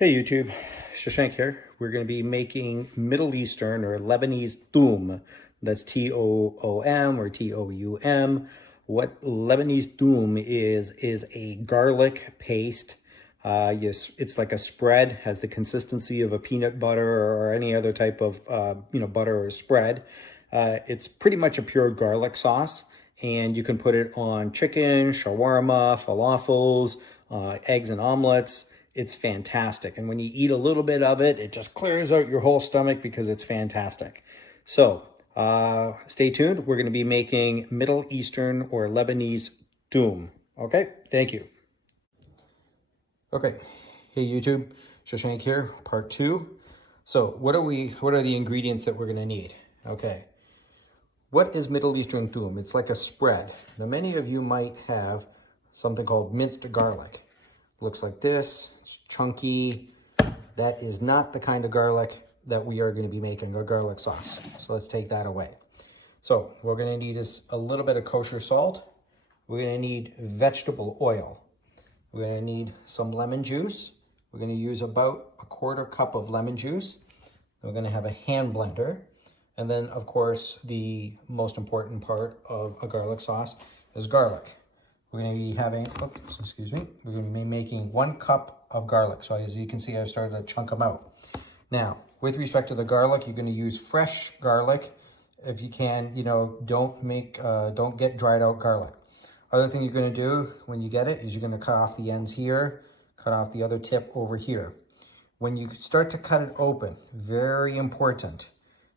Hey YouTube, Shashank here. We're going to be making Middle Eastern or Lebanese Toom. That's Toom or Toum. What Lebanese Toom is a garlic paste. Yes, it's like a spread, has the consistency of a peanut butter or any other type of butter or spread. It's pretty much a pure garlic sauce, and you can put it on chicken, shawarma, falafels, eggs and omelets. It's fantastic. And when you eat a little bit of it, it just clears out your whole stomach because it's fantastic. So stay tuned. We're going to be making Middle Eastern or Lebanese Toom. Okay, thank you. Okay, hey YouTube, Shashank here, part two. So what are the ingredients that we're going to need? Okay, what is Middle Eastern Toom? It's like a spread. Now many of you might have something called minced garlic. Looks like this, it's chunky. That is not the kind of garlic that we are going to be making a garlic sauce. So let's take that away. So what we're going to need is a little bit of kosher salt. We're going to need vegetable oil. We're going to need some lemon juice. We're going to use about a quarter cup of lemon juice. We're going to have a hand blender. And then, of course, the most important part of a garlic sauce is garlic. We're going to be having, we're going to be making 1 cup of garlic. So as you can see, I've started to chunk them out. Now, with respect to the garlic, you're going to use fresh garlic. If you can, don't get dried out garlic. Other thing you're going to do when you get it is you're going to cut off the ends here, cut off the other tip over here. When you start to cut it open, very important.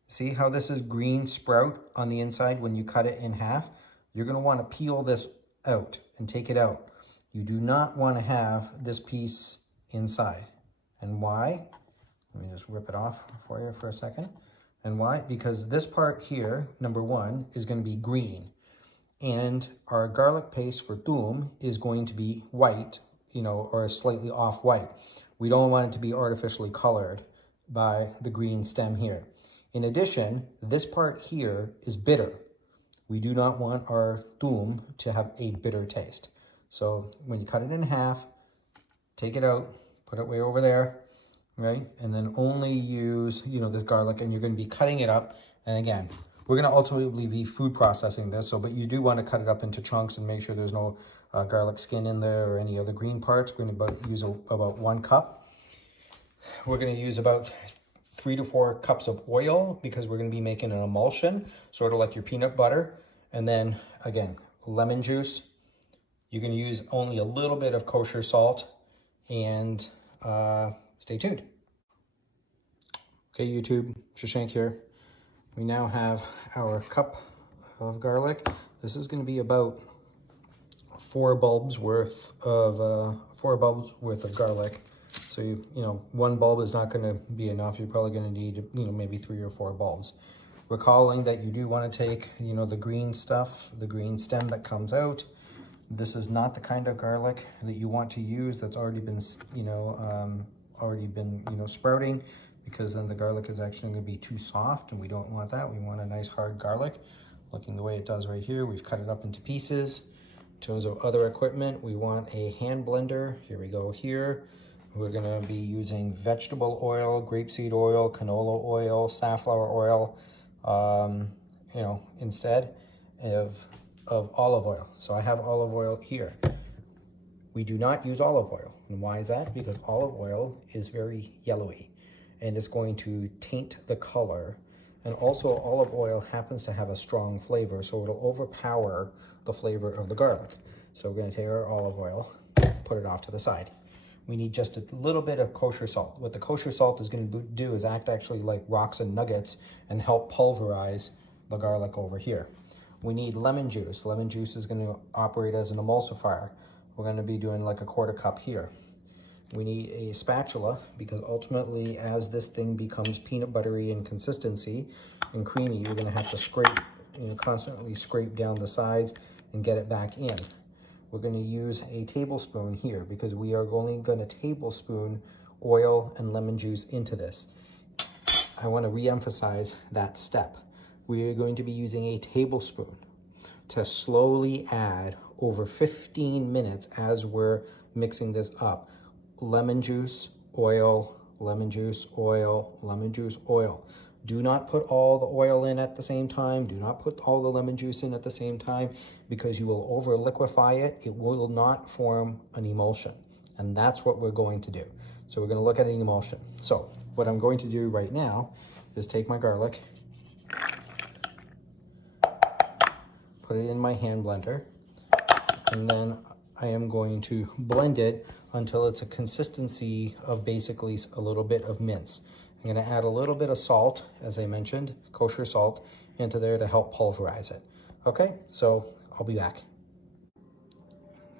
See how this is green sprout on the inside when you cut it in half? You're going to want to peel this out and take it out. You do not want to have this piece inside. And why? Let me just rip it off for you for a second. And why? Because this part here, number one, is going to be green. And our garlic paste for toom is going to be white, or slightly off white. We don't want it to be artificially colored by the green stem here. In addition, this part here is bitter. We do not want our toom to have a bitter taste. So when you cut it in half, take it out, put it way over there, right? And then only use, this garlic, and you're going to be cutting it up. And again, we're going to ultimately be food processing this, but you do want to cut it up into chunks and make sure there's no garlic skin in there or any other green parts. We're going to use about 1 cup. We're going to use about 3 to 4 cups of oil because we're going to be making an emulsion, sort of like your peanut butter. And then again, lemon juice. You can use only a little bit of kosher salt, and stay tuned. Okay, YouTube, Shashank here. We now have our cup of garlic. This is going to be about 4 bulbs worth of garlic. So you 1 bulb is not going to be enough. You're probably going to need maybe 3 or 4 bulbs. Recalling that you do want to take the green stuff, the green stem that comes out. This is not the kind of garlic that you want to use that's already been sprouting, because then the garlic is actually going to be too soft, and we don't want that. We want a nice hard garlic, looking the way it does right here. We've cut it up into pieces. In terms of other equipment, we want a hand blender. Here we go here. We're going to be using vegetable oil, grapeseed oil, canola oil, safflower oil, instead of olive oil. So I have olive oil here. We do not use olive oil. And why is that? Because olive oil is very yellowy and it's going to taint the color. And also olive oil happens to have a strong flavor, so it'll overpower the flavor of the garlic. So we're going to take our olive oil, put it off to the side. We need just a little bit of kosher salt. What the kosher salt is going to do is act actually like rocks and nuggets and help pulverize the garlic over here. We need lemon juice. Lemon juice is going to operate as an emulsifier. We're going to be doing like a quarter cup here. We need a spatula because ultimately, as this thing becomes peanut buttery in consistency and creamy, you're going to have to scrape, constantly scrape down the sides and get it back in. We're going to use a tablespoon here because we are only going to tablespoon oil and lemon juice into this. I want to re-emphasize that step. We are going to be using a tablespoon to slowly add over 15 minutes as we're mixing this up. Lemon juice, oil, lemon juice, oil, lemon juice, oil. Do not put all the oil in at the same time. Do not put all the lemon juice in at the same time, because you will over liquefy it. It will not form an emulsion. And that's what we're going to do. So we're going to look at an emulsion. So what I'm going to do right now is take my garlic, put it in my hand blender, and then I am going to blend it until it's a consistency of basically a little bit of mince. I'm going to add a little bit of salt, as I mentioned, kosher salt, into there to help pulverize it. Okay, so I'll be back.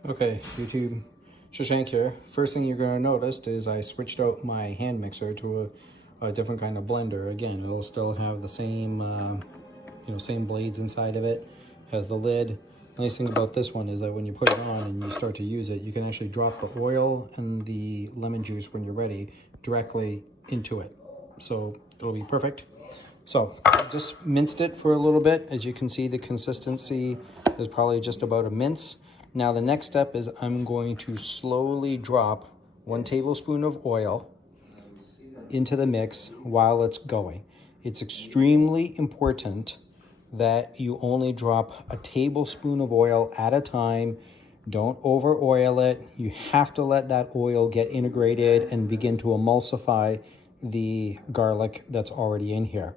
Okay, YouTube, Shashank here. First thing you're going to notice is I switched out my hand mixer to a different kind of blender. Again, it'll still have the same, same blades inside of it. Has the lid. The nice thing about this one is that when you put it on and you start to use it, you can actually drop the oil and the lemon juice when you're ready directly into it. So it'll be perfect. So I just minced it for a little bit. As you can see, the consistency is probably just about a mince. Now the next step is I'm going to slowly drop 1 tablespoon of oil into the mix while it's going. It's extremely important that you only drop a tablespoon of oil at a time. Don't over oil it. You have to let that oil get integrated and begin to emulsify the garlic that's already in here.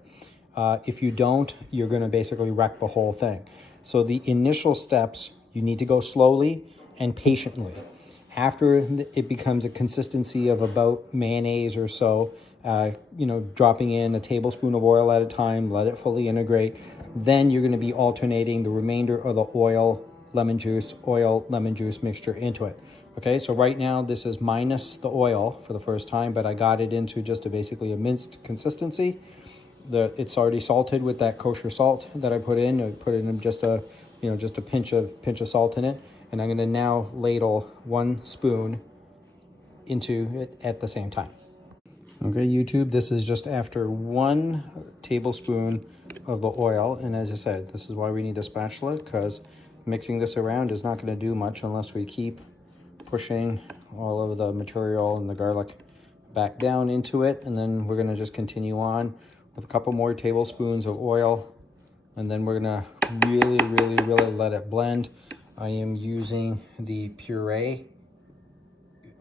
If you don't, you're going to basically wreck the whole thing. So the initial steps, you need to go slowly and patiently. After it becomes a consistency of about mayonnaise or so, dropping in a tablespoon of oil at a time, let it fully integrate. Then you're going to be alternating the remainder of the oil, lemon juice mixture into it. Okay, so right now this is minus the oil for the first time, but I got it into just basically a minced consistency. It's already salted with that kosher salt that I put in. I put in just a pinch of salt in it, and I'm going to now ladle 1 spoon into it at the same time. Okay, YouTube, this is just after 1 tablespoon of the oil, and as I said, this is why we need the spatula, because mixing this around is not going to do much unless we keep pushing all of the material and the garlic back down into it. And then we're going to just continue on with a couple more tablespoons of oil, and then we're going to really let it blend. I am using the puree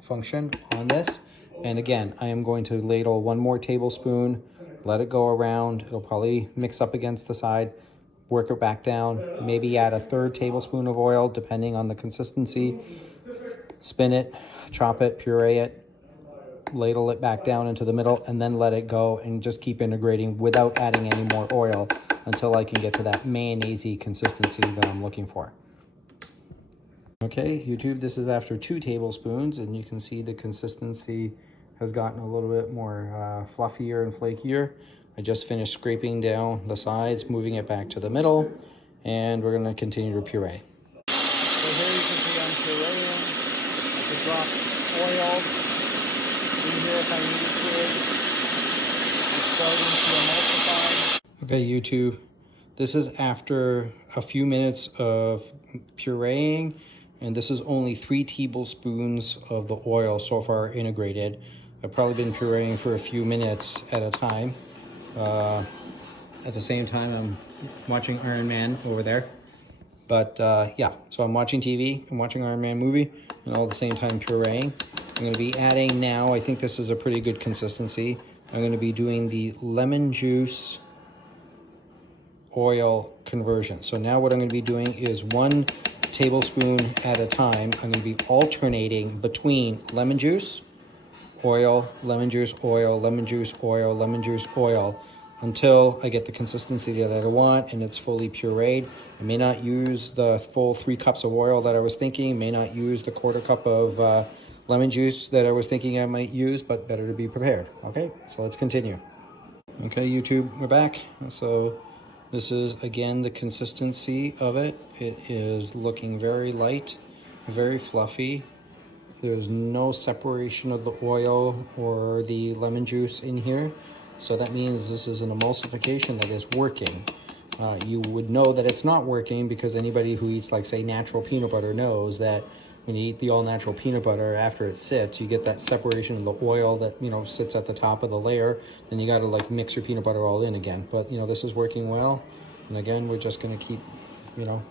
function on this, and again, I am going to ladle 1 more tablespoon, let it go around. It'll probably mix up against the side, work it back down, maybe add a 3rd tablespoon of oil depending on the consistency. Spin it, chop it, puree it, ladle it back down into the middle, and then let it go and just keep integrating without adding any more oil until I can get to that mayonnaise-y consistency that I'm looking for. Okay, YouTube, this is after 2 tablespoons, and you can see the consistency has gotten a little bit more fluffier and flakier. I just finished scraping down the sides, moving it back to the middle, and we're going to continue to puree. So here you can see I'm pureeing. I can drop oil in here if I need to. It's starting to emulsify. Okay, YouTube, this is after a few minutes of pureeing, and this is only 3 tablespoons of the oil so far integrated. I've probably been pureeing for a few minutes at a time. At the same time, I'm watching Iron Man over there. But yeah, so I'm watching TV, I'm watching Iron Man movie, and all at the same time pureeing. I'm going to be adding now, I think this is a pretty good consistency. I'm going to be doing the lemon juice oil conversion. So now what I'm going to be doing is 1 tablespoon at a time. I'm going to be alternating between lemon juice, oil, lemon juice, oil, lemon juice, oil, lemon juice, oil, until I get the consistency that I want and it's fully pureed. I may not use the full 3 cups of oil that I was thinking, may not use the 1/4 cup of lemon juice that I was thinking I might use, but better to be prepared. Okay, so let's continue. Okay, YouTube, we're back. So this is, again, the consistency of it. It is looking very light, very fluffy. There's no separation of the oil or the lemon juice in here. So that means this is an emulsification that is working. You would know that it's not working because anybody who eats, like, say, natural peanut butter knows that when you eat the all-natural peanut butter, after it sits, you get that separation of the oil that, you know, sits at the top of the layer, and you got to like mix your peanut butter all in again. But, you know, this is working well. And again, we're just going to keep, you know,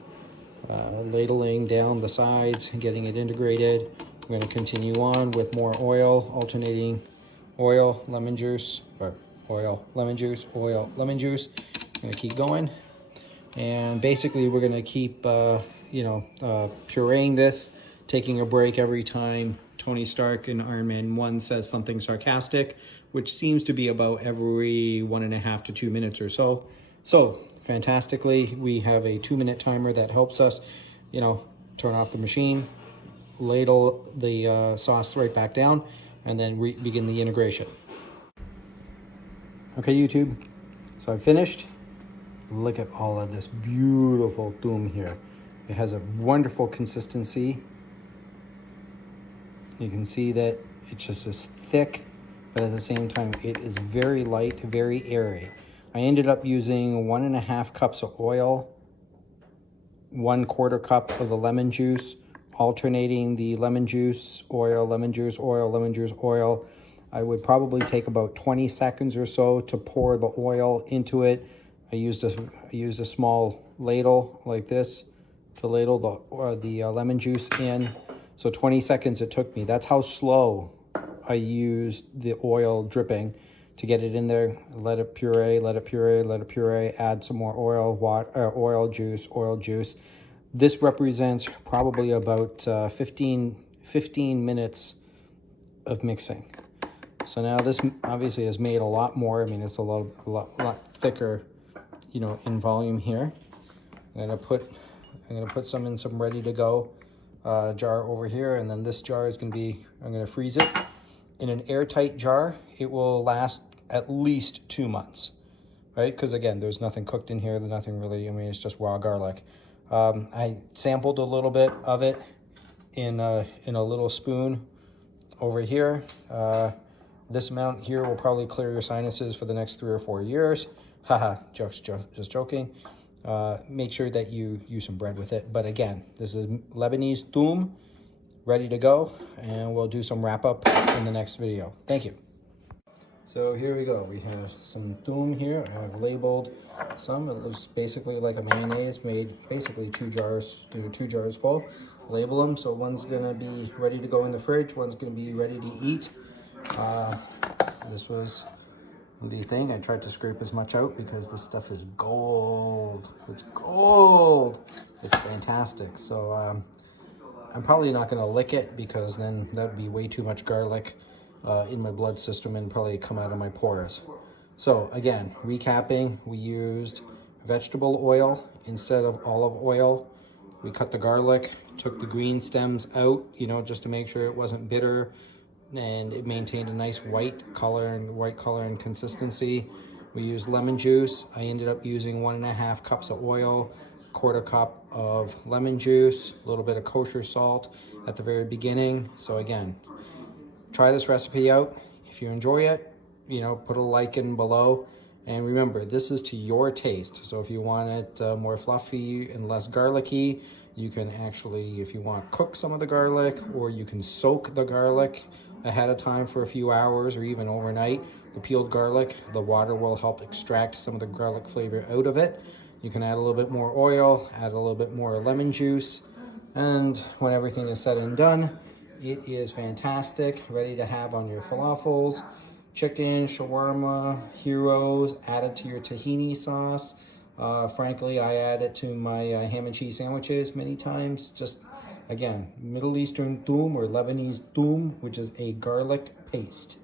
ladling down the sides and getting it integrated. We're going to continue on with more oil, alternating oil, lemon juice, or oil, lemon juice, oil, lemon juice. I'm going to keep going. And basically we're going to keep, pureeing this, taking a break every time Tony Stark in Iron Man 1 says something sarcastic, which seems to be about every 1.5 to 2 minutes or so. So fantastically, we have a 2-minute timer that helps us, you know, turn off the machine, ladle the sauce right back down, and then begin the integration. Okay, YouTube, so I've finished. Look at all of this beautiful toom here. It has a wonderful consistency. You can see that it's just as thick, but at the same time, it is very light, very airy. I ended up using 1.5 cups of oil, 1/4 cup of the lemon juice, alternating the lemon juice, oil, lemon juice, oil, lemon juice, oil. I would probably take about 20 seconds or so to pour the oil into it. I used a small ladle like this to ladle the lemon juice in. So 20 seconds it took me. That's how slow I used the oil dripping to get it in there. Let it puree, let it puree, let it puree. Add some more oil, oil juice. This represents probably about 15 minutes of mixing. So now this obviously has made a lot more. I mean, it's a lot thicker, you know, in volume here. I'm gonna put some in some ready to go jar over here, and then this jar is gonna be, I'm gonna freeze it in an airtight jar. It will last at least 2 months, right? Because again, there's nothing cooked in here. There's nothing really. I mean, it's just raw garlic. I sampled a little bit of it in a little spoon over here. This amount here will probably clear your sinuses for the next 3 or 4 years. Haha, just joking. Make sure that you use some bread with it. But again, this is Lebanese Toom, ready to go, and we'll do some wrap up in the next video. Thank you. So here we go. We have some toom here. I've labeled some. It looks basically like a mayonnaise, made basically 2 jars, 2 jars full. Label them. So one's gonna be ready to go in the fridge. One's gonna be ready to eat. This was the thing. I tried to scrape as much out because this stuff is gold. It's gold. It's fantastic. So I'm probably not gonna lick it because then that'd be way too much garlic in my blood system and probably come out of my pores. So again, recapping, we used vegetable oil instead of olive oil. We cut the garlic, took the green stems out, you know, just to make sure it wasn't bitter, and it maintained a nice white color and consistency. We used lemon juice. I ended up using 1.5 cups of oil, 1/4 cup of lemon juice, a little bit of kosher salt at the very beginning. So again, try this recipe out. If you enjoy it, you know, put a like in below. And remember, this is to your taste. So if you want it more fluffy and less garlicky, you can actually, if you want, cook some of the garlic, or you can soak the garlic ahead of time for a few hours or even overnight. The peeled garlic, the water will help extract some of the garlic flavor out of it. You can add a little bit more oil, add a little bit more lemon juice, and when everything is said and done, it is fantastic, ready to have on your falafels, chicken, shawarma, heroes. Add it to your tahini sauce. Frankly, I add it to my ham and cheese sandwiches many times. Just, again, Middle Eastern toom or Lebanese toom, which is a garlic paste.